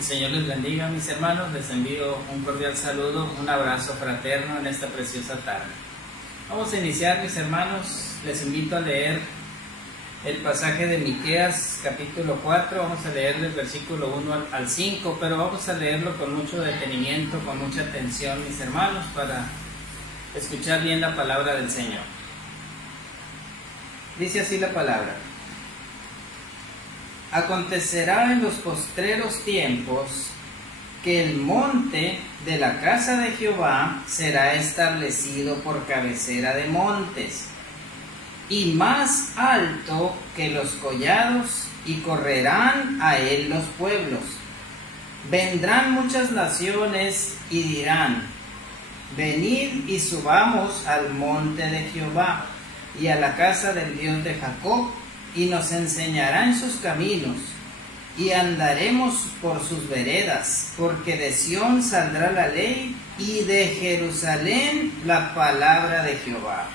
El Señor les bendiga, mis hermanos. Les envío un cordial saludo, un abrazo fraterno en esta preciosa tarde. Vamos a iniciar, mis hermanos. Les invito a leer el pasaje de Miqueas, capítulo 4. Vamos a leer del versículo 1 al 5, pero vamos a leerlo con mucho detenimiento, con mucha atención, mis hermanos, para escuchar bien la palabra del Señor. Dice así la palabra: acontecerá en los postreros tiempos que el monte de la casa de Jehová será establecido por cabecera de montes, y más alto que los collados, y correrán a él los pueblos. Vendrán muchas naciones y dirán: venid y subamos al monte de Jehová y a la casa del Dios de Jacob, y nos enseñarán sus caminos, y andaremos por sus veredas, porque de Sión saldrá la ley, y de Jerusalén la palabra de Jehová.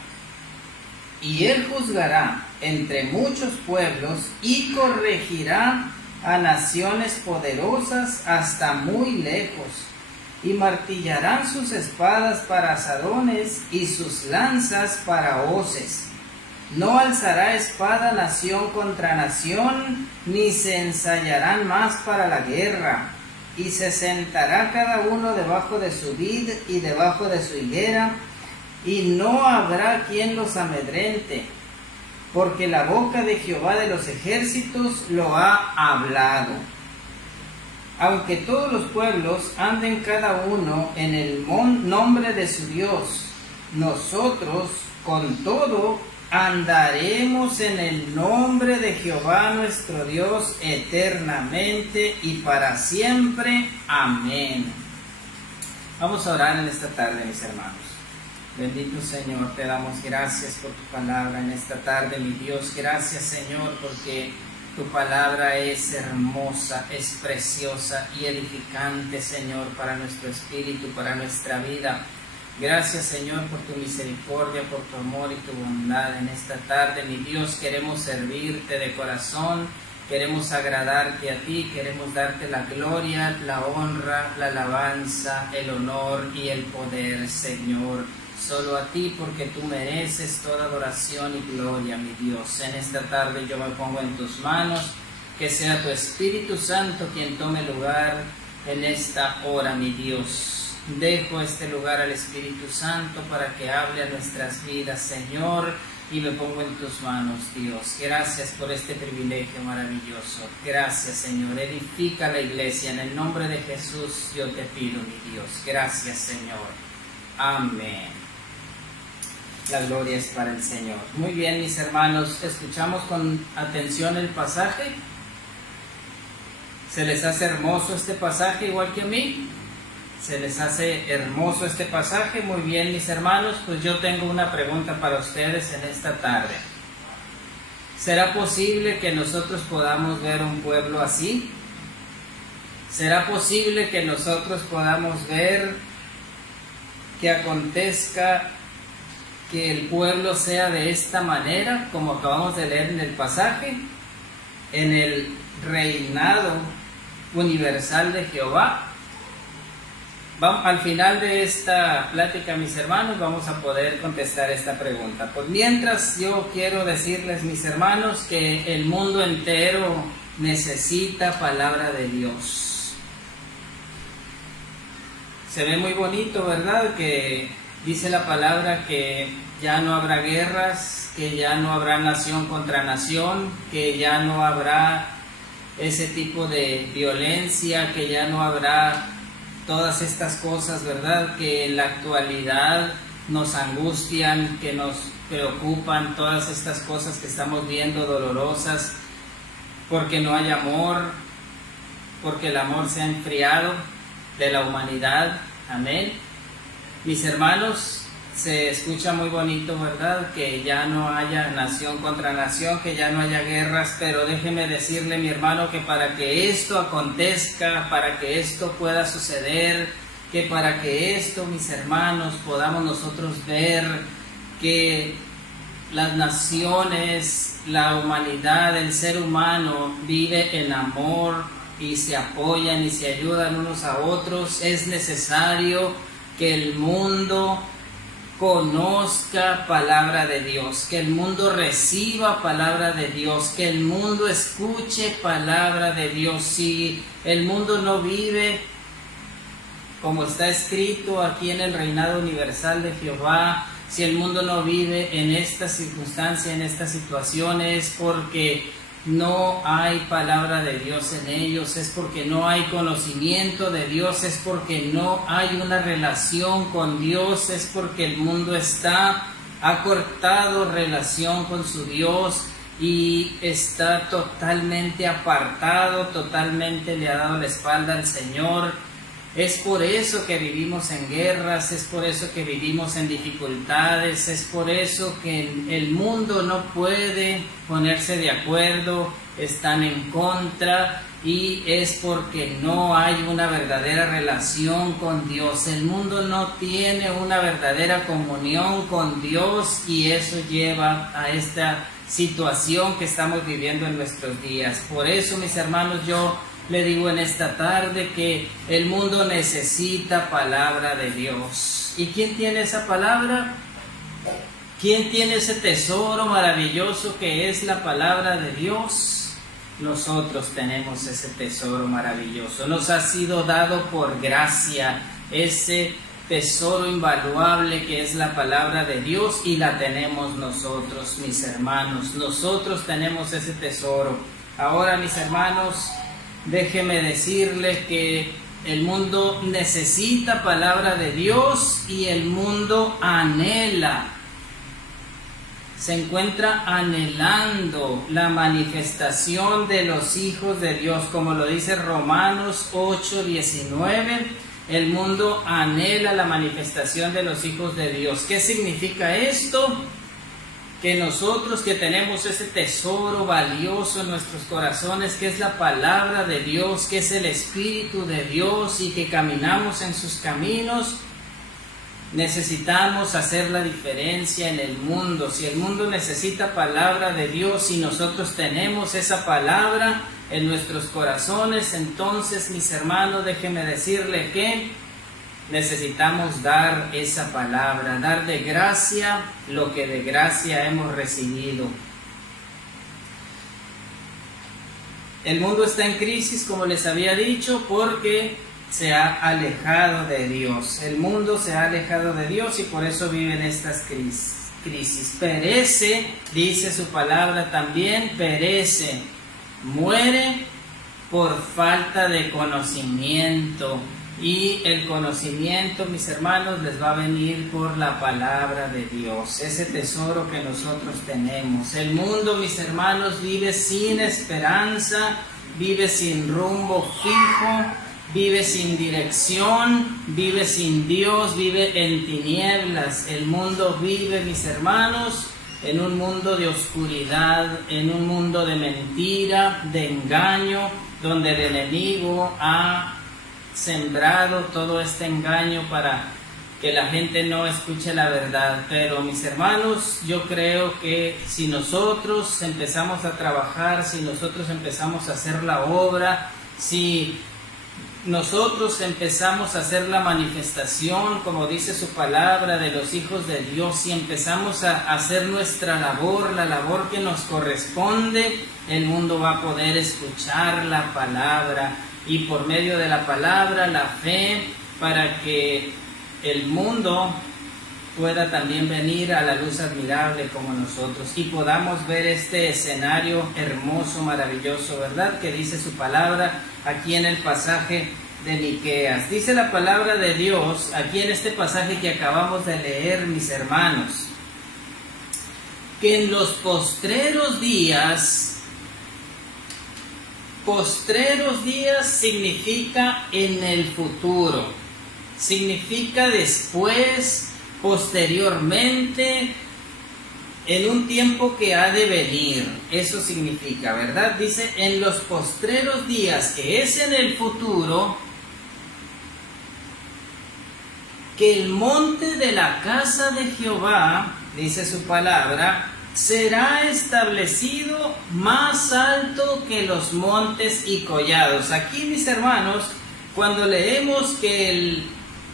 Y él juzgará entre muchos pueblos, y corregirá a naciones poderosas hasta muy lejos, y martillarán sus espadas para asadones, y sus lanzas para hoces. No alzará espada nación contra nación, ni se ensayarán más para la guerra. Y se sentará cada uno debajo de su vid y debajo de su higuera, y no habrá quien los amedrente, porque la boca de Jehová de los ejércitos lo ha hablado. Aunque todos los pueblos anden cada uno en el nombre de su Dios, nosotros con todo andaremos en el nombre de Jehová nuestro Dios eternamente y para siempre. Amén. Vamos a orar en esta tarde, mis hermanos. Bendito Señor, te damos gracias por tu palabra en esta tarde, mi Dios. Gracias, Señor, porque tu palabra es hermosa, es preciosa y edificante, Señor, para nuestro espíritu, para nuestra vida. Gracias, Señor, por tu misericordia, por tu amor y tu bondad en esta tarde. Mi Dios, queremos servirte de corazón, queremos agradarte a ti, queremos darte la gloria, la honra, la alabanza, el honor y el poder, Señor. Solo a ti, porque tú mereces toda adoración y gloria, mi Dios. En esta tarde yo me pongo en tus manos, que sea tu Espíritu Santo quien tome lugar en esta hora, mi Dios. Dejo este lugar al Espíritu Santo para que hable a nuestras vidas, Señor, y me pongo en tus manos, Dios. Gracias por este privilegio maravilloso. Gracias, Señor. Edifica la iglesia. En el nombre de Jesús yo te pido, mi Dios. Gracias, Señor. Amén. La gloria es para el Señor. Muy bien, mis hermanos, escuchamos con atención el pasaje. ¿Se les hace hermoso este pasaje igual que a mí? ¿Se les hace hermoso este pasaje? Muy bien, mis hermanos, pues yo tengo una pregunta para ustedes en esta tarde. ¿Será posible que nosotros podamos ver un pueblo así? ¿Será posible que nosotros podamos ver que acontezca que el pueblo sea de esta manera, como acabamos de leer en el pasaje, en el reinado universal de Jehová? Al final de esta plática, mis hermanos, vamos a poder contestar esta pregunta. Pues mientras, yo quiero decirles, mis hermanos, que el mundo entero necesita palabra de Dios. Se ve muy bonito, ¿verdad? Que dice la palabra que ya no habrá guerras, que ya no habrá nación contra nación, que ya no habrá ese tipo de violencia, que ya no habrá todas estas cosas, ¿verdad?, que en la actualidad nos angustian, que nos preocupan, todas estas cosas que estamos viendo dolorosas, porque no hay amor, porque el amor se ha enfriado de la humanidad. Amén. Mis hermanos, se escucha muy bonito, ¿verdad?, que ya no haya nación contra nación, que ya no haya guerras, pero déjeme decirle, mi hermano, que para que esto acontezca, para que esto pueda suceder, que para que esto, mis hermanos, podamos nosotros ver que las naciones, la humanidad, el ser humano vive en amor, y se apoyan y se ayudan unos a otros. Es necesario que el mundo conozca palabra de Dios, que el mundo reciba palabra de Dios, que el mundo escuche palabra de Dios. Si el mundo no vive como está escrito aquí en el reinado universal de Jehová, si el mundo no vive en esta circunstancia, en esta situación, es porque no hay palabra de Dios en ellos, es porque no hay conocimiento de Dios, es porque no hay una relación con Dios, es porque el mundo ha cortado relación con su Dios y está totalmente apartado, totalmente le ha dado la espalda al Señor. Es por eso que vivimos en guerras, es por eso que vivimos en dificultades, es por eso que el mundo no puede ponerse de acuerdo, están en contra, y es porque no hay una verdadera relación con Dios. El mundo no tiene una verdadera comunión con Dios y eso lleva a esta situación que estamos viviendo en nuestros días. Por eso, mis hermanos, yo le digo en esta tarde que el mundo necesita palabra de Dios. ¿Y quién tiene esa palabra? ¿Quién tiene ese tesoro maravilloso que es la palabra de Dios? Nosotros tenemos ese tesoro maravilloso. Nos ha sido dado por gracia ese tesoro invaluable que es la palabra de Dios, y la tenemos nosotros, mis hermanos. Nosotros tenemos ese tesoro. Ahora, mis hermanos, déjeme decirle que el mundo necesita palabra de Dios y el mundo anhela, se encuentra anhelando la manifestación de los hijos de Dios, como lo dice Romanos 8:19. El mundo anhela la manifestación de los hijos de Dios. ¿Qué significa esto? Que nosotros que tenemos ese tesoro valioso en nuestros corazones, que es la palabra de Dios, que es el Espíritu de Dios, y que caminamos en sus caminos, necesitamos hacer la diferencia en el mundo. Si el mundo necesita palabra de Dios y nosotros tenemos esa palabra en nuestros corazones, entonces, mis hermanos, déjenme decirle que necesitamos dar esa palabra, dar de gracia lo que de gracia hemos recibido. El mundo está en crisis, como les había dicho, porque se ha alejado de Dios. El mundo se ha alejado de Dios y por eso viven estas crisis. Perece, dice su palabra también, perece, muere por falta de conocimiento. Y el conocimiento, mis hermanos, les va a venir por la palabra de Dios, ese tesoro que nosotros tenemos. El mundo, mis hermanos, vive sin esperanza, vive sin rumbo fijo, vive sin dirección, vive sin Dios, vive en tinieblas. El mundo vive, mis hermanos, en un mundo de oscuridad, en un mundo de mentira, de engaño, donde el enemigo ha sembrado todo este engaño para que la gente no escuche la verdad. Pero, mis hermanos, yo creo que si nosotros empezamos a trabajar, si nosotros empezamos a hacer la obra, si nosotros empezamos a hacer la manifestación, como dice su palabra, de los hijos de Dios, si empezamos a hacer nuestra labor, la labor que nos corresponde, el mundo va a poder escuchar la palabra, y por medio de la palabra, la fe, para que el mundo pueda también venir a la luz admirable como nosotros y podamos ver este escenario hermoso, maravilloso, ¿verdad? Que dice su palabra aquí en el pasaje de Miqueas. Dice la palabra de Dios aquí en este pasaje que acabamos de leer, mis hermanos, que en los postreros días significa en el futuro, significa después, posteriormente, en un tiempo que ha de venir. Eso significa, ¿verdad? Dice en los postreros días, que es en el futuro, que el monte de la casa de Jehová, dice su palabra, será establecido más alto que los montes y collados. Aquí, mis hermanos, cuando leemos que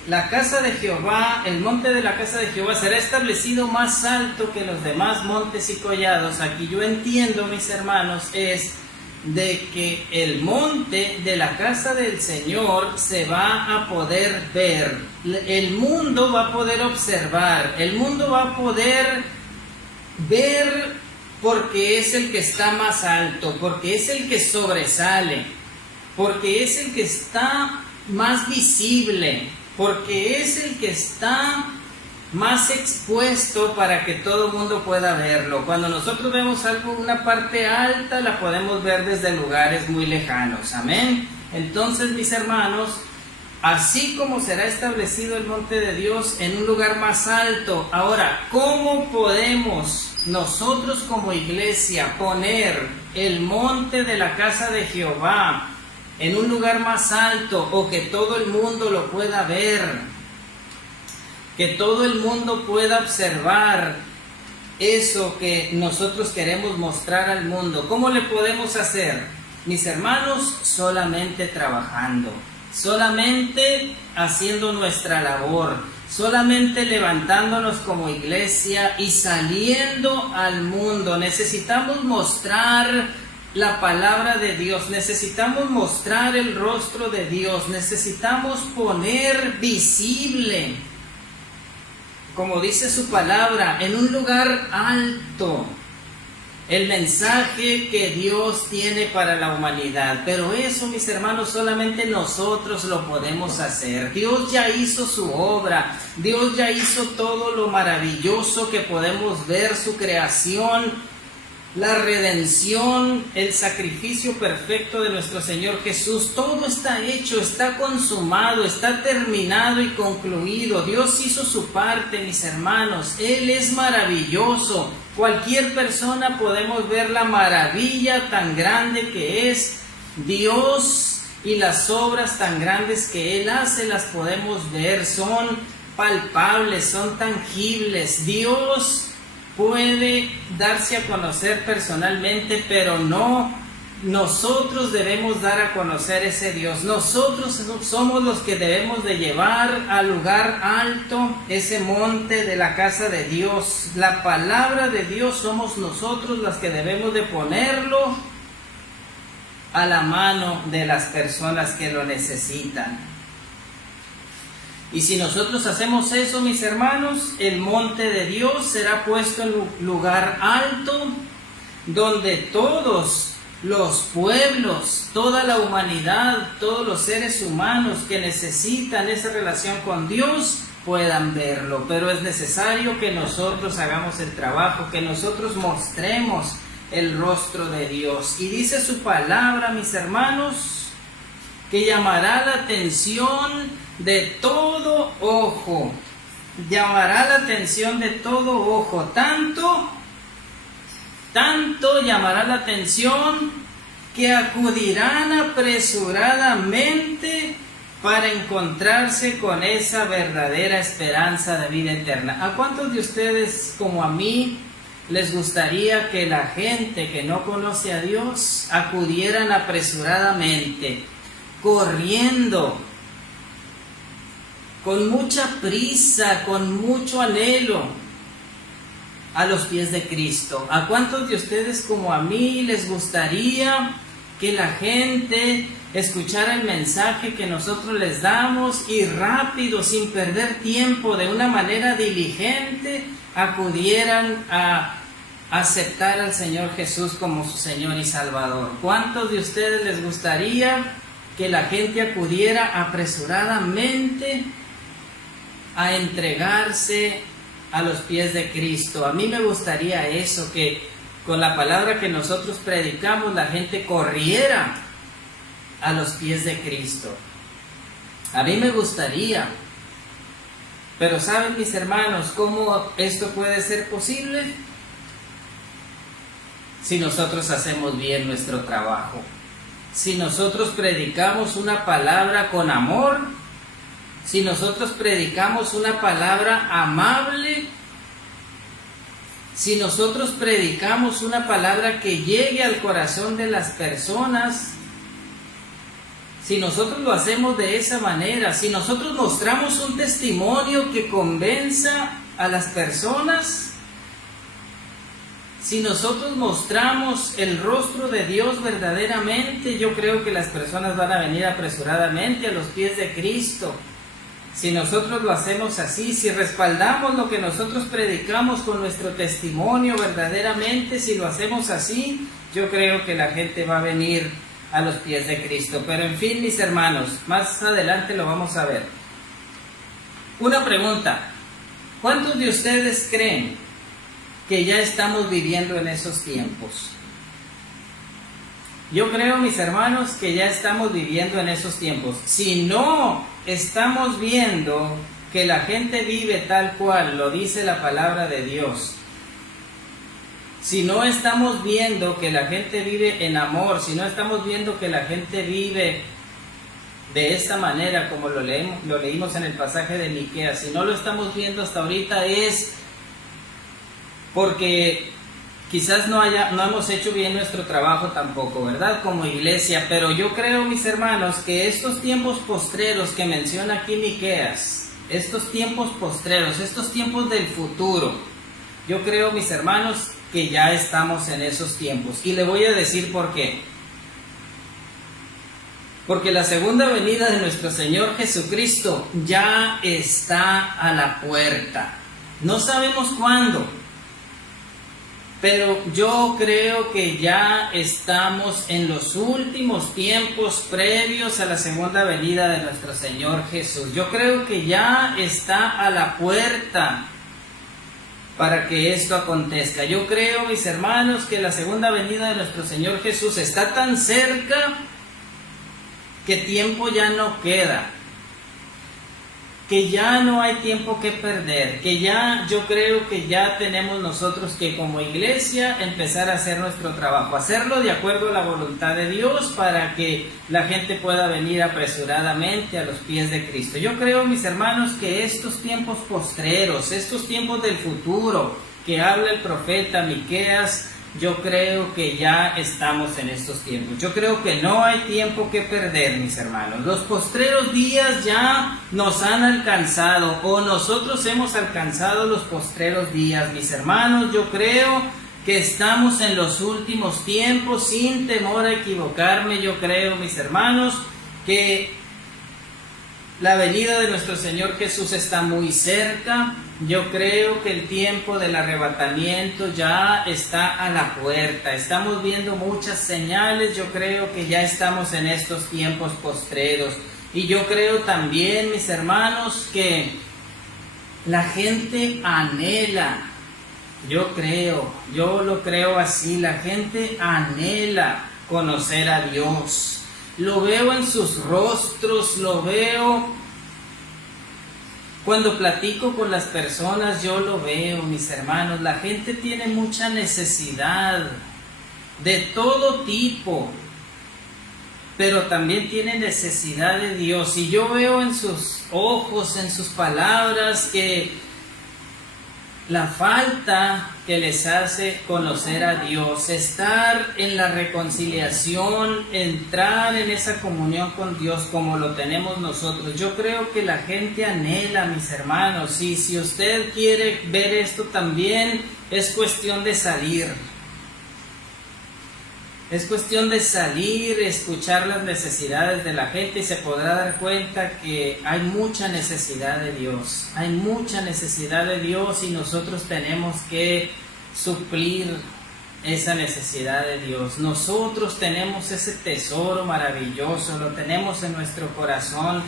la casa de Jehová, el monte de la casa de Jehová será establecido más alto que los demás montes y collados, aquí yo entiendo, mis hermanos, es de que el monte de la casa del Señor se va a poder ver, el mundo va a poder observar, el mundo va a poder ver porque es el que está más alto, porque es el que sobresale, porque es el que está más visible, porque es el que está más expuesto para que todo el mundo pueda verlo. Cuando nosotros vemos algo, una parte alta, la podemos ver desde lugares muy lejanos. Amén. Entonces, mis hermanos, así como será establecido el monte de Dios en un lugar más alto. Ahora, ¿cómo podemos nosotros como iglesia poner el monte de la casa de Jehová en un lugar más alto o que todo el mundo lo pueda ver? Que todo el mundo pueda observar eso que nosotros queremos mostrar al mundo. ¿Cómo le podemos hacer? Mis hermanos, solamente trabajando, solamente haciendo nuestra labor, solamente levantándonos como iglesia y saliendo al mundo. Necesitamos mostrar la palabra de Dios, necesitamos mostrar el rostro de Dios, necesitamos poner visible, como dice su palabra, en un lugar alto, el mensaje que Dios tiene para la humanidad. Pero eso, mis hermanos, solamente nosotros lo podemos hacer. Dios ya hizo su obra, Dios ya hizo todo lo maravilloso que podemos ver, su creación, la redención, el sacrificio perfecto de nuestro Señor Jesús. Todo está hecho, está consumado, está terminado y concluido. Dios hizo su parte, mis hermanos. Él es maravilloso. Cualquier persona podemos ver la maravilla tan grande que es Dios, y las obras tan grandes que Él hace las podemos ver. Son palpables, son tangibles. Dios puede darse a conocer personalmente, pero no nosotros debemos dar a conocer ese Dios. Nosotros somos los que debemos de llevar al lugar alto ese monte de la casa de Dios. La palabra de Dios somos nosotros las que debemos de ponerlo a la mano de las personas que lo necesitan. Y si nosotros hacemos eso, mis hermanos, el monte de Dios será puesto en un lugar alto, donde todos los pueblos, toda la humanidad, todos los seres humanos que necesitan esa relación con Dios puedan verlo. Pero es necesario que nosotros hagamos el trabajo, que nosotros mostremos el rostro de Dios. Y dice su palabra, mis hermanos, que llamará la atención de todo ojo, llamará la atención de todo ojo, tanto llamará la atención que acudirán apresuradamente para encontrarse con esa verdadera esperanza de vida eterna. ¿A cuántos de ustedes, como a mí, les gustaría que la gente que no conoce a Dios acudieran apresuradamente, corriendo, con mucha prisa, con mucho anhelo, a los pies de Cristo? ¿A cuántos de ustedes, como a mí, les gustaría que la gente escuchara el mensaje que nosotros les damos y rápido, sin perder tiempo, de una manera diligente, acudieran a aceptar al Señor Jesús como su Señor y Salvador? ¿Cuántos de ustedes les gustaría que la gente acudiera apresuradamente a entregarse a los pies de Cristo? A mí me gustaría eso, que con la palabra que nosotros predicamos la gente corriera a los pies de Cristo. A mí me gustaría. Pero ¿saben, mis hermanos, cómo esto puede ser posible? Si nosotros hacemos bien nuestro trabajo, si nosotros predicamos una palabra con amor, si nosotros predicamos una palabra amable, si nosotros predicamos una palabra que llegue al corazón de las personas, si nosotros lo hacemos de esa manera, si nosotros mostramos un testimonio que convenza a las personas, si nosotros mostramos el rostro de Dios verdaderamente, yo creo que las personas van a venir apresuradamente a los pies de Cristo. Si nosotros lo hacemos así, si respaldamos lo que nosotros predicamos con nuestro testimonio verdaderamente, si lo hacemos así, yo creo que la gente va a venir a los pies de Cristo. Pero en fin, mis hermanos, más adelante lo vamos a ver. Una pregunta: ¿cuántos de ustedes creen que ya estamos viviendo en esos tiempos? Yo creo, mis hermanos, que ya estamos viviendo en esos tiempos. Si no estamos viendo que la gente vive tal cual lo dice la palabra de Dios, si no estamos viendo que la gente vive en amor, si no estamos viendo que la gente vive de esta manera como lo leímos en el pasaje de Miqueas, si no lo estamos viendo hasta ahorita, es porque quizás no hemos hecho bien nuestro trabajo tampoco, ¿verdad? Como iglesia. Pero yo creo, mis hermanos, que estos tiempos postreros que menciona aquí Miqueas, estos tiempos postreros, estos tiempos del futuro, yo creo, mis hermanos, que ya estamos en esos tiempos. Y le voy a decir por qué. Porque la segunda venida de nuestro Señor Jesucristo ya está a la puerta. No sabemos cuándo, pero yo creo que ya estamos en los últimos tiempos previos a la segunda venida de nuestro Señor Jesús. Yo creo que ya está a la puerta para que esto acontezca. Yo creo, mis hermanos, que la segunda venida de nuestro Señor Jesús está tan cerca que tiempo ya no queda, que ya no hay tiempo que perder, que ya, yo creo que ya tenemos nosotros que como iglesia empezar a hacer nuestro trabajo, hacerlo de acuerdo a la voluntad de Dios para que la gente pueda venir apresuradamente a los pies de Cristo. Yo creo, mis hermanos, que estos tiempos postreros, estos tiempos del futuro que habla el profeta Miqueas, yo creo que ya estamos en estos tiempos. Yo creo que no hay tiempo que perder, mis hermanos. Los postreros días ya nos han alcanzado, o nosotros hemos alcanzado los postreros días, mis hermanos. Yo creo que estamos en los últimos tiempos, sin temor a equivocarme. Yo creo, mis hermanos, que la venida de nuestro Señor Jesús está muy cerca. Yo creo que el tiempo del arrebatamiento ya está a la puerta. Estamos viendo muchas señales. Yo creo que ya estamos en estos tiempos postreros. Y yo creo también, mis hermanos, que la gente anhela. Yo lo creo así. La gente anhela conocer a Dios. Lo veo en sus rostros, lo veo cuando platico con las personas, yo lo veo, mis hermanos. La gente tiene mucha necesidad de todo tipo, pero también tiene necesidad de Dios. Y yo veo en sus ojos, en sus palabras, que la falta que les hace conocer a Dios, estar en la reconciliación, entrar en esa comunión con Dios como lo tenemos nosotros. Yo creo que la gente anhela, mis hermanos, y si usted quiere ver esto también, es cuestión de salir. Es cuestión de salir, escuchar las necesidades de la gente y se podrá dar cuenta que hay mucha necesidad de Dios. Hay mucha necesidad de Dios y nosotros tenemos que suplir esa necesidad de Dios. Nosotros tenemos ese tesoro maravilloso, lo tenemos en nuestro corazón.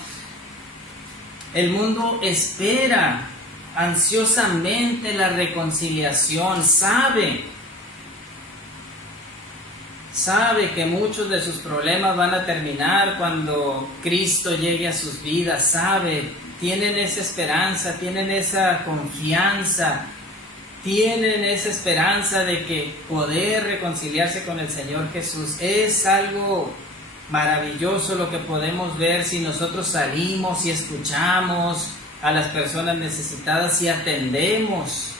El mundo espera ansiosamente la reconciliación, sabe que muchos de sus problemas van a terminar cuando Cristo llegue a sus vidas, tienen esa esperanza, tienen esa confianza, tienen esa esperanza de que poder reconciliarse con el Señor Jesús es algo maravilloso lo que podemos ver si nosotros salimos y escuchamos a las personas necesitadas y atendemos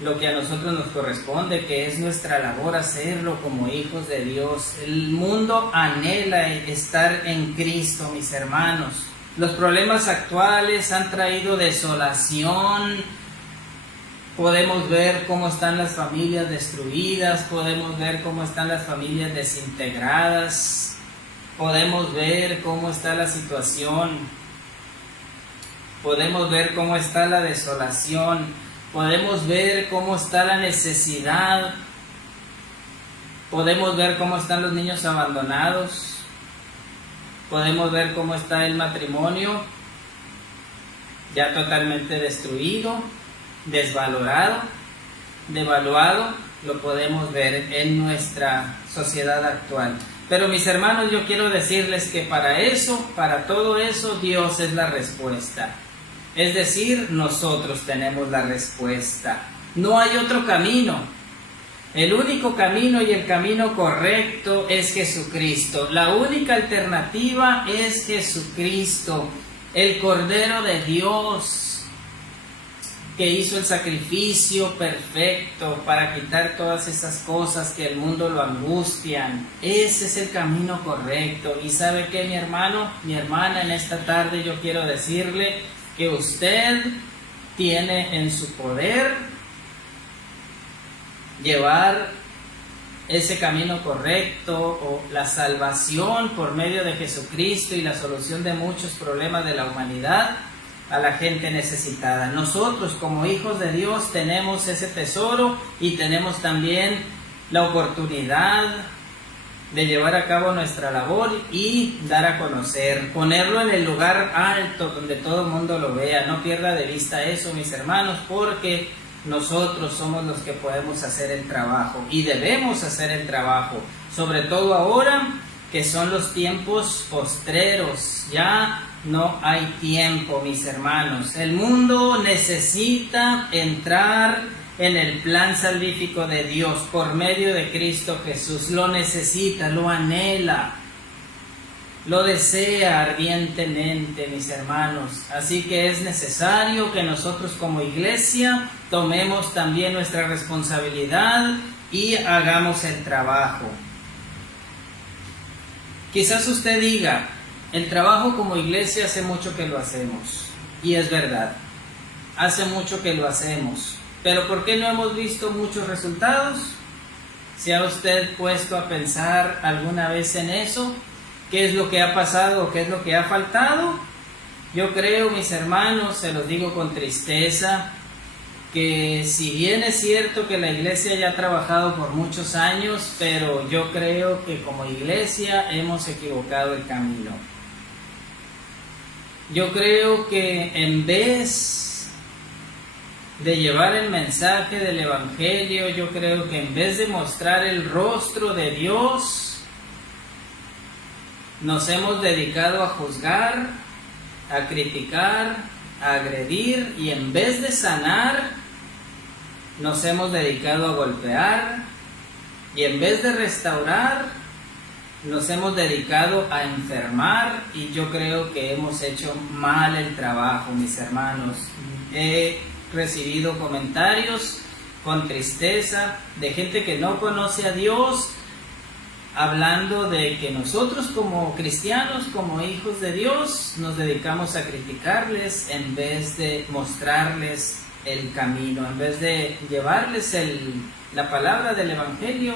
lo que a nosotros nos corresponde, que es nuestra labor hacerlo como hijos de Dios. El mundo anhela estar en Cristo, mis hermanos. Los problemas actuales han traído desolación. Podemos ver cómo están las familias destruidas, podemos ver cómo están las familias desintegradas, podemos ver cómo está la situación, podemos ver cómo está la desolación, podemos ver cómo está la necesidad, podemos ver cómo están los niños abandonados, podemos ver cómo está el matrimonio ya totalmente destruido, desvalorado, devaluado, lo podemos ver en nuestra sociedad actual. Pero mis hermanos, yo quiero decirles que para eso, para todo eso, Dios es la respuesta. Es decir, nosotros tenemos la respuesta. No hay otro camino. El único camino y el camino correcto es Jesucristo. La única alternativa es Jesucristo, el Cordero de Dios, que hizo el sacrificio perfecto para quitar todas esas cosas que el mundo lo angustian. Ese es el camino correcto. Y ¿sabe qué, mi hermano, mi hermana? En esta tarde yo quiero decirle que usted tiene en su poder llevar ese camino correcto o la salvación por medio de Jesucristo y la solución de muchos problemas de la humanidad a la gente necesitada. Nosotros como hijos de Dios tenemos ese tesoro y tenemos también la oportunidad de llevar a cabo nuestra labor y dar a conocer, ponerlo en el lugar alto donde todo el mundo lo vea. No pierda de vista eso, mis hermanos, porque nosotros somos los que podemos hacer el trabajo y debemos hacer el trabajo, sobre todo ahora que son los tiempos postreros. Ya no hay tiempo, mis hermanos. El mundo necesita entrar en el plan salvífico de Dios por medio de Cristo Jesús. Lo necesita, lo anhela, lo desea ardientemente, mis hermanos. Así que es necesario que nosotros como iglesia tomemos también nuestra responsabilidad y hagamos el trabajo. Quizás usted diga, el trabajo como iglesia hace mucho que lo hacemos. Y es verdad, hace mucho que lo hacemos. Pero ¿por qué no hemos visto muchos resultados? ¿Se ha usted puesto a pensar alguna vez en eso? ¿Qué es lo que ha pasado o qué es lo que ha faltado? Yo creo, mis hermanos, se los digo con tristeza, que si bien es cierto que la iglesia ya ha trabajado por muchos años, pero yo creo que como iglesia hemos equivocado el camino. Yo creo que en vez de llevar el mensaje del Evangelio, yo creo que en vez de mostrar el rostro de Dios, nos hemos dedicado a juzgar, a criticar, a agredir, y en vez de sanar, nos hemos dedicado a golpear, y en vez de restaurar, nos hemos dedicado a enfermar, y yo creo que hemos hecho mal el trabajo, mis hermanos. He recibido comentarios con tristeza de gente que no conoce a Dios, hablando de que nosotros como cristianos, como hijos de Dios, nos dedicamos a criticarles en vez de mostrarles el camino, en vez de llevarles la palabra del Evangelio.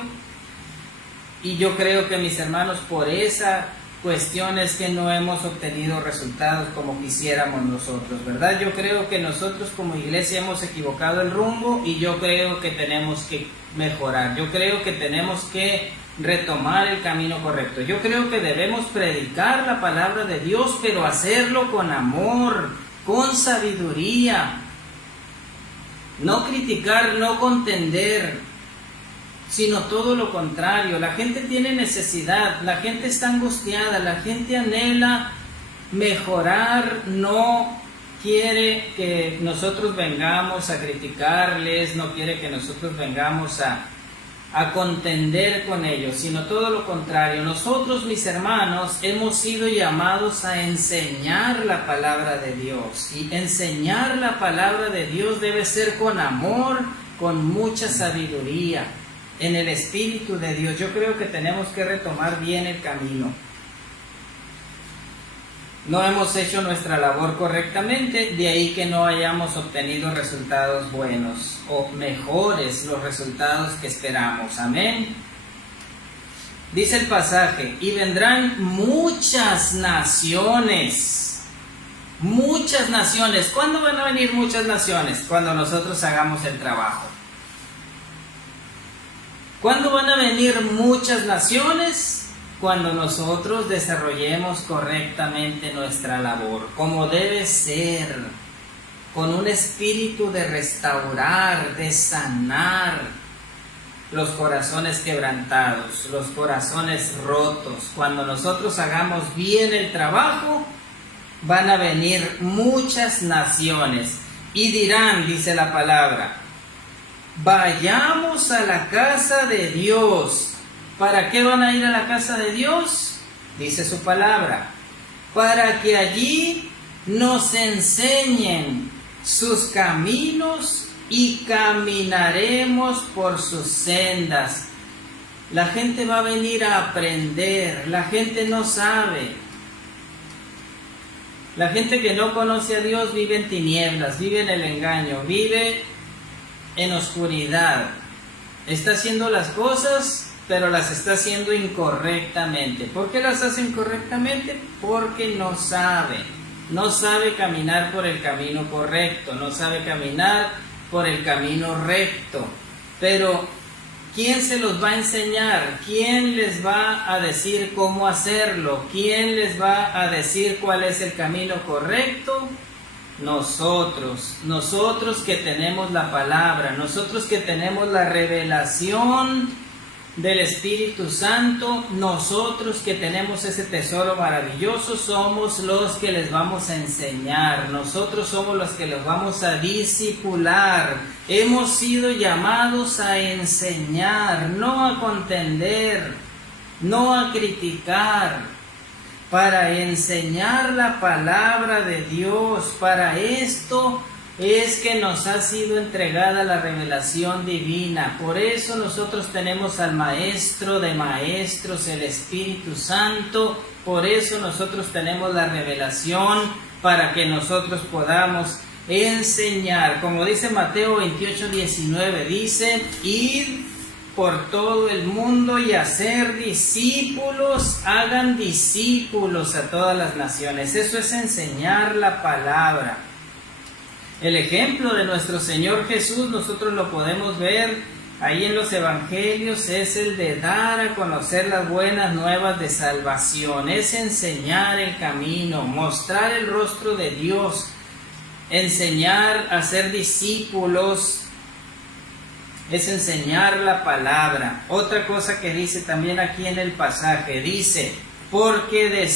Y yo creo que, mis hermanos, por esa cuestión es que no hemos obtenido resultados como quisiéramos nosotros, ¿verdad? Yo creo que nosotros como iglesia hemos equivocado el rumbo y yo creo que tenemos que mejorar. Yo creo que tenemos que retomar el camino correcto. Yo creo que debemos predicar la palabra de Dios, pero hacerlo con amor, con sabiduría. No criticar, no contender, sino todo lo contrario. La gente tiene necesidad, la gente está angustiada, la gente anhela mejorar, no quiere que nosotros vengamos a criticarles, no quiere que nosotros vengamos a contender con ellos, sino todo lo contrario. Nosotros, mis hermanos, hemos sido llamados a enseñar la palabra de Dios, y enseñar la palabra de Dios debe ser con amor, con mucha sabiduría, en el Espíritu de Dios. Yo creo que tenemos que retomar bien el camino. No hemos hecho nuestra labor correctamente, de ahí que no hayamos obtenido resultados buenos o mejores los resultados que esperamos. Amén. Dice el pasaje, y vendrán muchas naciones. Muchas naciones. ¿Cuándo van a venir muchas naciones? Cuando nosotros hagamos el trabajo. ¿Cuándo van a venir muchas naciones? Cuando nosotros desarrollemos correctamente nuestra labor, como debe ser, con un espíritu de restaurar, de sanar los corazones quebrantados, los corazones rotos. Cuando nosotros hagamos bien el trabajo, van a venir muchas naciones y dirán, dice la palabra, vayamos a la casa de Dios. ¿Para qué van a ir a la casa de Dios? Dice su palabra, para que allí nos enseñen sus caminos y caminaremos por sus sendas. La gente va a venir a aprender, la gente no sabe. La gente que no conoce a Dios vive en tinieblas, vive en el engaño, vive en oscuridad. Está haciendo las cosas, pero las está haciendo incorrectamente. ¿Por qué las hace incorrectamente? Porque no sabe caminar por el camino correcto, no sabe caminar por el camino recto. Pero ¿quién se los va a enseñar? ¿Quién les va a decir cómo hacerlo? ¿Quién les va a decir cuál es el camino correcto? Nosotros que tenemos la palabra, nosotros que tenemos la revelación del Espíritu Santo, nosotros que tenemos ese tesoro maravilloso, somos los que les vamos a enseñar, nosotros somos los que los vamos a discipular. Hemos sido llamados a enseñar, no a contender, no a criticar, para enseñar la palabra de Dios. Para esto es que nos ha sido entregada la revelación divina. Por eso nosotros tenemos al Maestro de Maestros, el Espíritu Santo. Por eso nosotros tenemos la revelación, para que nosotros podamos enseñar. Como dice Mateo 28:19, dice, id por todo el mundo y hacer discípulos, hagan discípulos a todas las naciones. Eso es enseñar la palabra. El ejemplo de nuestro Señor Jesús, nosotros lo podemos ver ahí en los evangelios, es el de dar a conocer las buenas nuevas de salvación, es enseñar el camino, mostrar el rostro de Dios, enseñar a ser discípulos, es enseñar la palabra. Otra cosa que dice también aquí en el pasaje, dice, porque de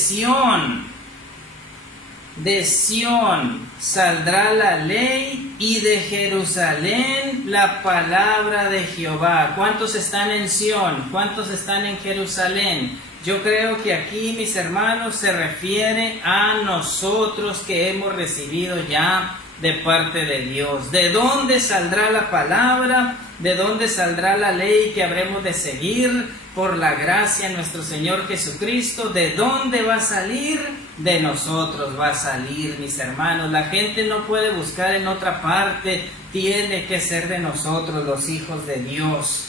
Sión saldrá la ley y de Jerusalén la palabra de Jehová. ¿Cuántos están en Sión? ¿Cuántos están en Jerusalén? Yo creo que aquí, mis hermanos, se refiere a nosotros que hemos recibido ya de parte de Dios. ¿De dónde saldrá la palabra? ¿De dónde saldrá la ley que habremos de seguir? Por la gracia de nuestro Señor Jesucristo. ¿De dónde va a salir? De nosotros va a salir, mis hermanos. La gente no puede buscar en otra parte, tiene que ser de nosotros, los hijos de Dios.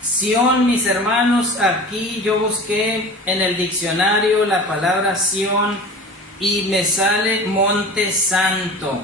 Sión, mis hermanos, aquí yo busqué en el diccionario la palabra Sión y me sale Monte Santo.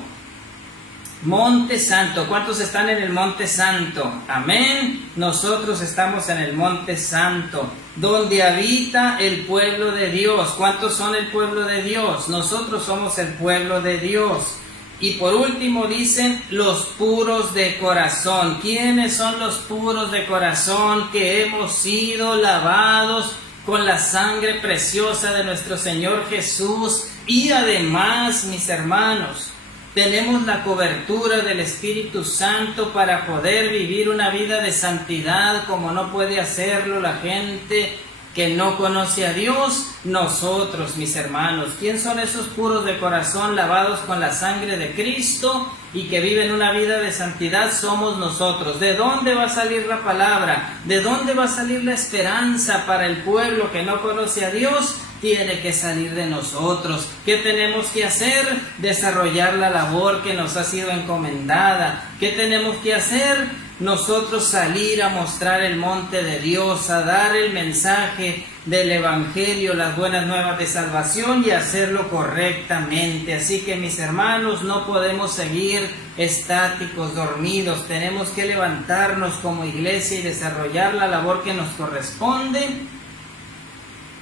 Monte Santo. ¿Cuántos están en el Monte Santo? Amén. Nosotros estamos en el Monte Santo, donde habita el pueblo de Dios. ¿Cuántos son el pueblo de Dios? Nosotros somos el pueblo de Dios. Y por último dicen los puros de corazón. ¿Quiénes son los puros de corazón? Que hemos sido lavados con la sangre preciosa de nuestro Señor Jesús. Y además, mis hermanos, tenemos la cobertura del Espíritu Santo para poder vivir una vida de santidad como no puede hacerlo la gente que no conoce a Dios? Nosotros, mis hermanos. ¿Quién son esos puros de corazón, lavados con la sangre de Cristo y que viven una vida de santidad? Somos nosotros. ¿De dónde va a salir la palabra? ¿De dónde va a salir la esperanza para el pueblo que no conoce a Dios? Tiene que salir de nosotros. ¿Qué tenemos que hacer? Desarrollar la labor que nos ha sido encomendada. ¿Qué tenemos que hacer? Nosotros salir a mostrar el monte de Dios, a dar el mensaje del Evangelio, las buenas nuevas de salvación y hacerlo correctamente. Así que, mis hermanos, no podemos seguir estáticos, dormidos. Tenemos que levantarnos como iglesia y desarrollar la labor que nos corresponde,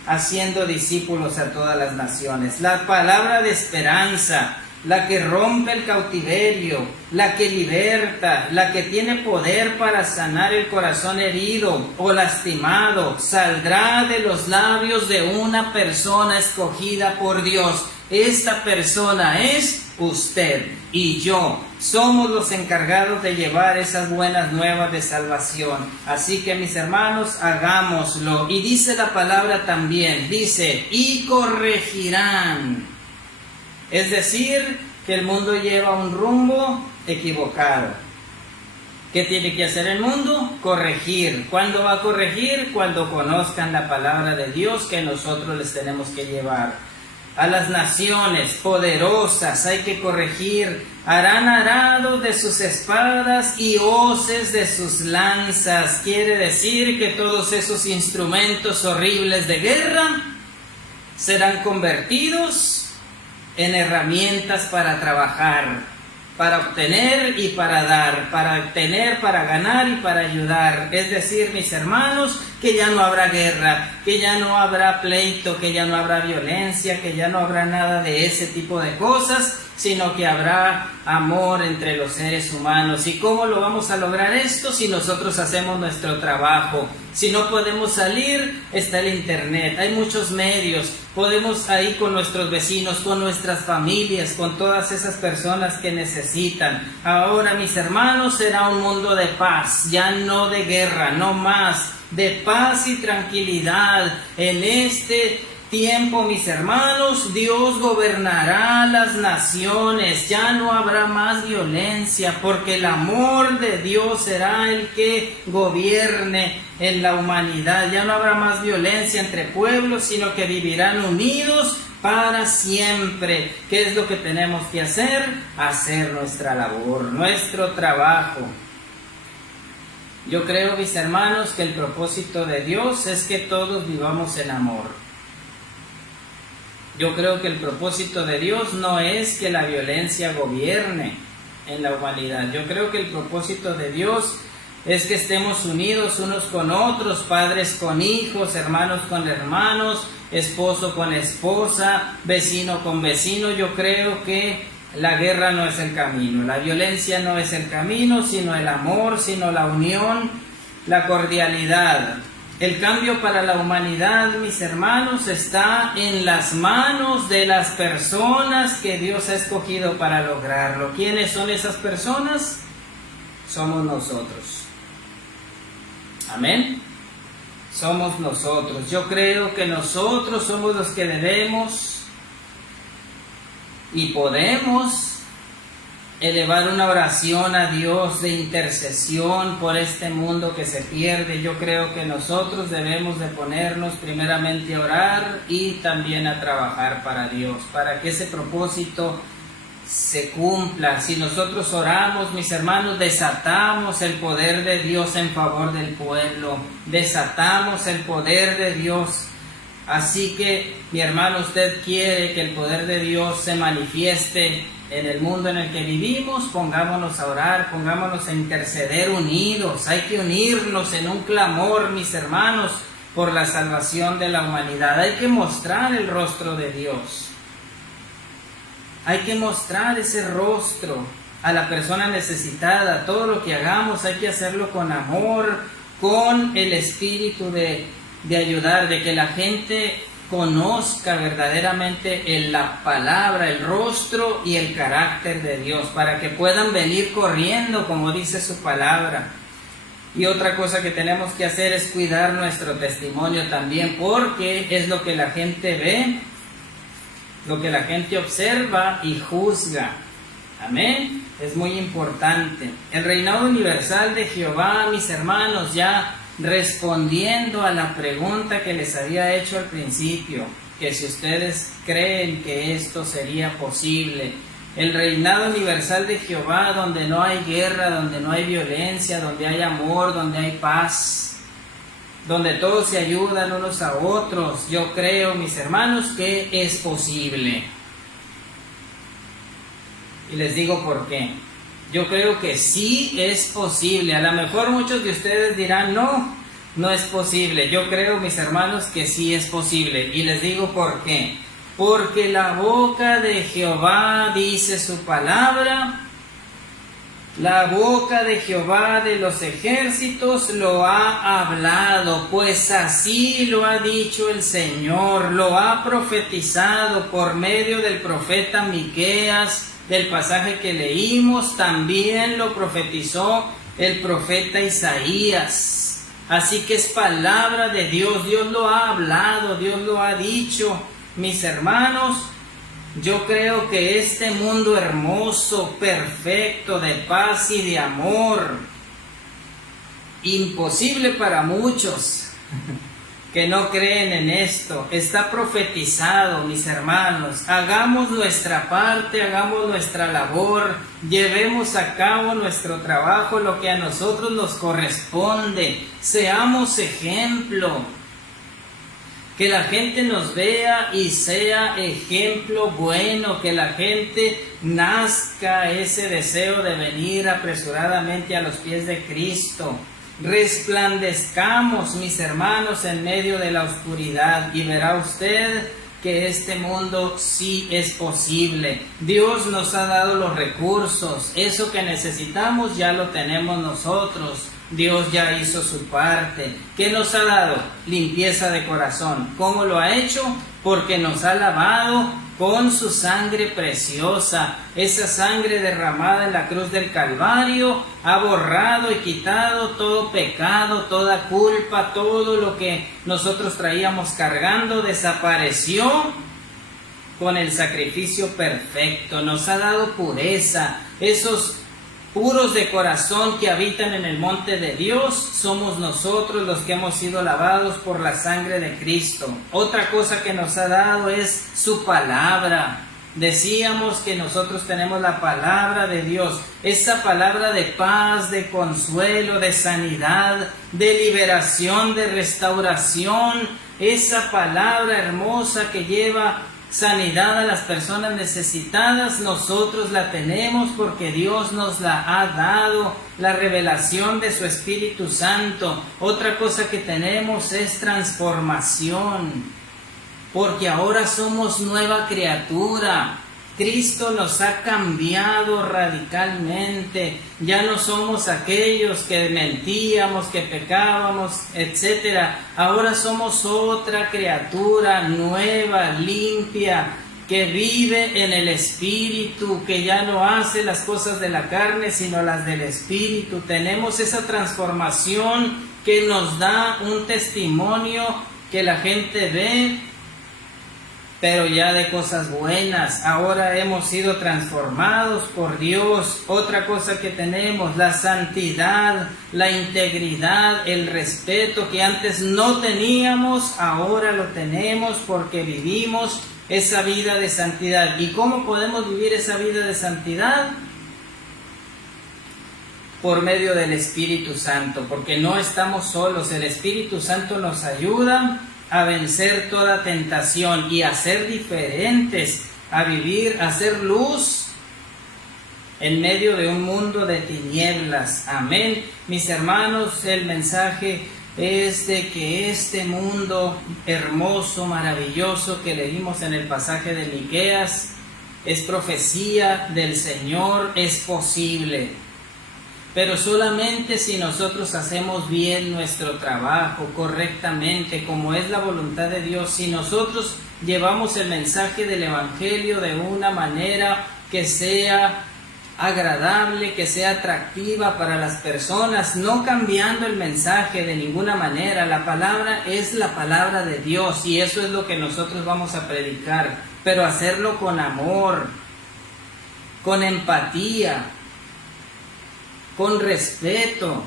haciendo discípulos a todas las naciones. La palabra de esperanza, la que rompe el cautiverio, la que liberta, la que tiene poder para sanar el corazón herido o lastimado, saldrá de los labios de una persona escogida por Dios. Esta persona es usted y yo. Somos los encargados de llevar esas buenas nuevas de salvación. Así que, mis hermanos, hagámoslo. Y dice la palabra también, dice, y corregirán. Es decir, que el mundo lleva un rumbo equivocado. ¿Qué tiene que hacer el mundo? Corregir. ¿Cuándo va a corregir? Cuando conozcan la palabra de Dios que nosotros les tenemos que llevar. A las naciones poderosas hay que corregir. Harán arados de sus espadas y hoces de sus lanzas. Quiere decir que todos esos instrumentos horribles de guerra serán convertidos en herramientas para trabajar, para obtener y para dar, para obtener, para ganar y para ayudar. Es decir, mis hermanos, que ya no habrá guerra, que ya no habrá pleito, que ya no habrá violencia, que ya no habrá nada de ese tipo de cosas, sino que habrá amor entre los seres humanos. ¿Y cómo lo vamos a lograr esto? Si nosotros hacemos nuestro trabajo. Si no podemos salir, está el internet, hay muchos medios, podemos ir con nuestros vecinos, con nuestras familias, con todas esas personas que necesitan. Ahora, mis hermanos, será un mundo de paz, ya no de guerra, no más, de paz y tranquilidad. En este tiempo, mis hermanos, Dios gobernará las naciones, ya no habrá más violencia, porque el amor de Dios será el que gobierne en la humanidad. Ya no habrá más violencia entre pueblos, sino que vivirán unidos para siempre. ¿Qué es lo que tenemos que hacer? Hacer nuestra labor, nuestro trabajo. Yo creo, mis hermanos, que el propósito de Dios es que todos vivamos en amor. Yo creo que el propósito de Dios no es que la violencia gobierne en la humanidad. Yo creo que el propósito de Dios es que estemos unidos unos con otros, padres con hijos, hermanos con hermanos, esposo con esposa, vecino con vecino. Yo creo que la guerra no es el camino, la violencia no es el camino, sino el amor, sino la unión, la cordialidad. El cambio para la humanidad, mis hermanos, está en las manos de las personas que Dios ha escogido para lograrlo. ¿Quiénes son esas personas? Somos nosotros. Amén. Somos nosotros. Yo creo que nosotros somos los que debemos y podemos elevar una oración a Dios de intercesión por este mundo que se pierde. Yo creo que nosotros debemos de ponernos primeramente a orar y también a trabajar para Dios, para que ese propósito se cumpla. Si nosotros oramos, mis hermanos, desatamos el poder de Dios en favor del pueblo, desatamos el poder de Dios. Así que, mi hermano, usted quiere que el poder de Dios se manifieste en el mundo en el que vivimos, pongámonos a orar, pongámonos a interceder unidos. Hay que unirnos en un clamor, mis hermanos, por la salvación de la humanidad. Hay que mostrar el rostro de Dios. Hay que mostrar ese rostro a la persona necesitada. Todo lo que hagamos hay que hacerlo con amor, con el espíritu de ayudar, de que la gente conozca verdaderamente en la palabra, el rostro y el carácter de Dios, para que puedan venir corriendo, como dice su palabra. Y otra cosa que tenemos que hacer es cuidar nuestro testimonio también, porque es lo que la gente ve, lo que la gente observa y juzga. Amén. Es muy importante. El reinado universal de Jehová, mis hermanos, ya respondiendo a la pregunta que les había hecho al principio, que si ustedes creen que esto sería posible. El reinado universal de Jehová, donde no hay guerra, donde no hay violencia, donde hay amor, donde hay paz, donde todos se ayudan unos a otros. Yo creo, mis hermanos, que es posible. Y les digo por qué. Yo creo que sí es posible. A lo mejor muchos de ustedes dirán, no es posible. Yo creo, mis hermanos, que sí es posible. Y les digo por qué. Porque la boca de Jehová dice su palabra, la boca de Jehová de los ejércitos lo ha hablado, pues así lo ha dicho el Señor, lo ha profetizado por medio del profeta Miqueas, del pasaje que leímos, también lo profetizó el profeta Isaías. Así que es palabra de Dios, Dios lo ha hablado, Dios lo ha dicho. Mis hermanos, yo creo que este mundo hermoso, perfecto, de paz y de amor, imposible para muchos que no creen en esto, está profetizado, mis hermanos. Hagamos nuestra parte, hagamos nuestra labor, llevemos a cabo nuestro trabajo, lo que a nosotros nos corresponde, seamos ejemplo. Que la gente nos vea y sea ejemplo bueno, que la gente nazca ese deseo de venir apresuradamente a los pies de Cristo. Resplandezcamos, mis hermanos, en medio de la oscuridad, y verá usted que este mundo sí es posible. Dios nos ha dado los recursos, eso que necesitamos ya lo tenemos nosotros. Dios ya hizo su parte. ¿Qué nos ha dado? Limpieza de corazón. ¿Cómo lo ha hecho? Porque nos ha lavado con su sangre preciosa. Esa sangre derramada en la cruz del Calvario ha borrado y quitado todo pecado, toda culpa, todo lo que nosotros traíamos cargando, desapareció con el sacrificio perfecto. Nos ha dado pureza. Esos puros de corazón que habitan en el monte de Dios, somos nosotros los que hemos sido lavados por la sangre de Cristo. Otra cosa que nos ha dado es su palabra. Decíamos que nosotros tenemos la palabra de Dios, esa palabra de paz, de consuelo, de sanidad, de liberación, de restauración, esa palabra hermosa que lleva sanidad a las personas necesitadas. Nosotros la tenemos porque Dios nos la ha dado, la revelación de su Espíritu Santo. Otra cosa que tenemos es transformación, porque ahora somos nueva criatura. Cristo nos ha cambiado radicalmente. Ya no somos aquellos que mentíamos, que pecábamos, etc. Ahora somos otra criatura nueva, limpia, que vive en el Espíritu, que ya no hace las cosas de la carne, sino las del Espíritu. Tenemos esa transformación que nos da un testimonio que la gente ve, pero ya de cosas buenas. Ahora hemos sido transformados por Dios. Otra cosa que tenemos, la santidad, la integridad, el respeto que antes no teníamos, ahora lo tenemos porque vivimos esa vida de santidad. ¿Y cómo podemos vivir esa vida de santidad? Por medio del Espíritu Santo, porque no estamos solos. El Espíritu Santo nos ayuda a vencer toda tentación y a ser diferentes, a vivir, a ser luz en medio de un mundo de tinieblas. Amén. Mis hermanos, el mensaje es de que este mundo hermoso, maravilloso que leímos en el pasaje de Miqueas es profecía del Señor, es posible. Pero solamente si nosotros hacemos bien nuestro trabajo correctamente, como es la voluntad de Dios, si nosotros llevamos el mensaje del Evangelio de una manera que sea agradable, que sea atractiva para las personas, no cambiando el mensaje de ninguna manera. La palabra es la palabra de Dios y eso es lo que nosotros vamos a predicar, pero hacerlo con amor, con empatía, con respeto,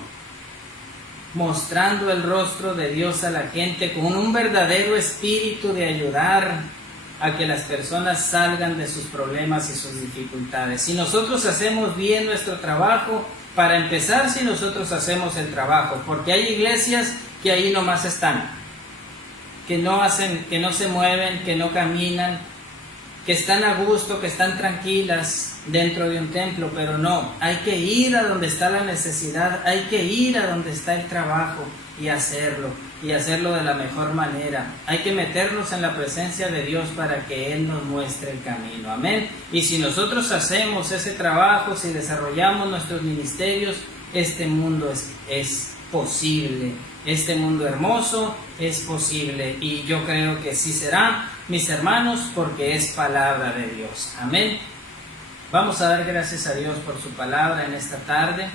mostrando el rostro de Dios a la gente, con un verdadero espíritu de ayudar a que las personas salgan de sus problemas y sus dificultades. Si nosotros hacemos bien nuestro trabajo, para empezar, si nosotros hacemos el trabajo, porque hay iglesias que ahí nomás están, que no hacen, que no se mueven, que no caminan, que están a gusto, que están tranquilas dentro de un templo, pero no, hay que ir a donde está la necesidad, hay que ir a donde está el trabajo y hacerlo de la mejor manera. Hay que meternos en la presencia de Dios para que Él nos muestre el camino, amén. Y si nosotros hacemos ese trabajo, si desarrollamos nuestros ministerios, este mundo es posible, este mundo hermoso es posible, y yo creo que sí será, mis hermanos, porque es palabra de Dios, amén. Vamos a dar gracias a Dios por su palabra en esta tarde.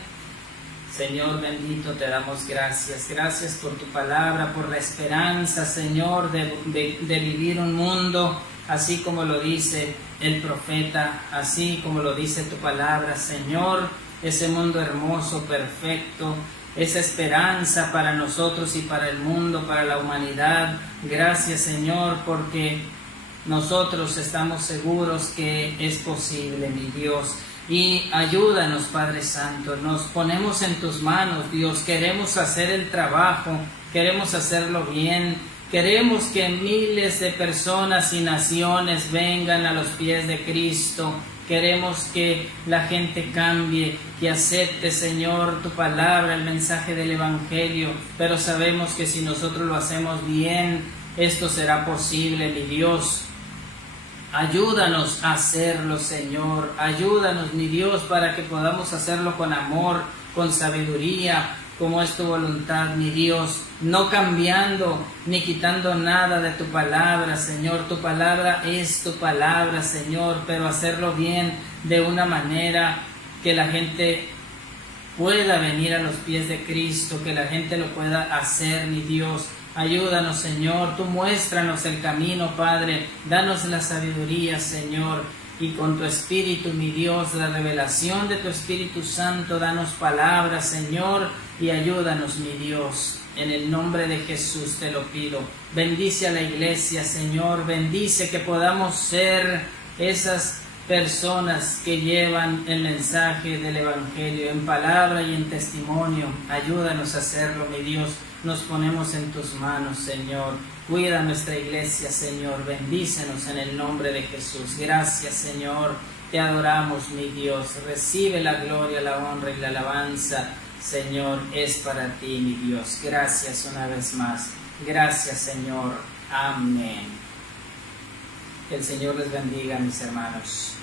Señor bendito, te damos gracias. Gracias por tu palabra, por la esperanza, Señor, de vivir un mundo así como lo dice el profeta, así como lo dice tu palabra, Señor. Ese mundo hermoso, perfecto, esa esperanza para nosotros y para el mundo, para la humanidad. Gracias, Señor, porque nosotros estamos seguros que es posible, mi Dios. Y ayúdanos, Padre Santo, nos ponemos en tus manos, Dios. Queremos hacer el trabajo, queremos hacerlo bien, queremos que miles de personas y naciones vengan a los pies de Cristo. Queremos que la gente cambie, que acepte, Señor, tu palabra, el mensaje del Evangelio, pero sabemos que si nosotros lo hacemos bien, esto será posible, mi Dios. Ayúdanos a hacerlo, Señor. Ayúdanos, mi Dios, para que podamos hacerlo con amor, con sabiduría, como es tu voluntad, mi Dios. No cambiando ni quitando nada de tu palabra, Señor. Tu palabra es tu palabra, Señor, pero hacerlo bien, de una manera que la gente pueda venir a los pies de Cristo, que la gente lo pueda hacer, mi Dios. Ayúdanos, Señor, tú muéstranos el camino, Padre, danos la sabiduría, Señor, y con tu Espíritu, mi Dios, la revelación de tu Espíritu Santo, danos palabras, Señor, y ayúdanos, mi Dios, en el nombre de Jesús te lo pido. Bendice a la iglesia, Señor, bendice que podamos ser esas personas que llevan el mensaje del Evangelio en palabra y en testimonio. Ayúdanos a hacerlo, mi Dios. Nos ponemos en tus manos, Señor. Cuida nuestra iglesia, Señor. Bendícenos en el nombre de Jesús. Gracias, Señor. Te adoramos, mi Dios. Recibe la gloria, la honra y la alabanza, Señor. Es para ti, mi Dios. Gracias una vez más. Gracias, Señor. Amén. Que el Señor les bendiga, mis hermanos.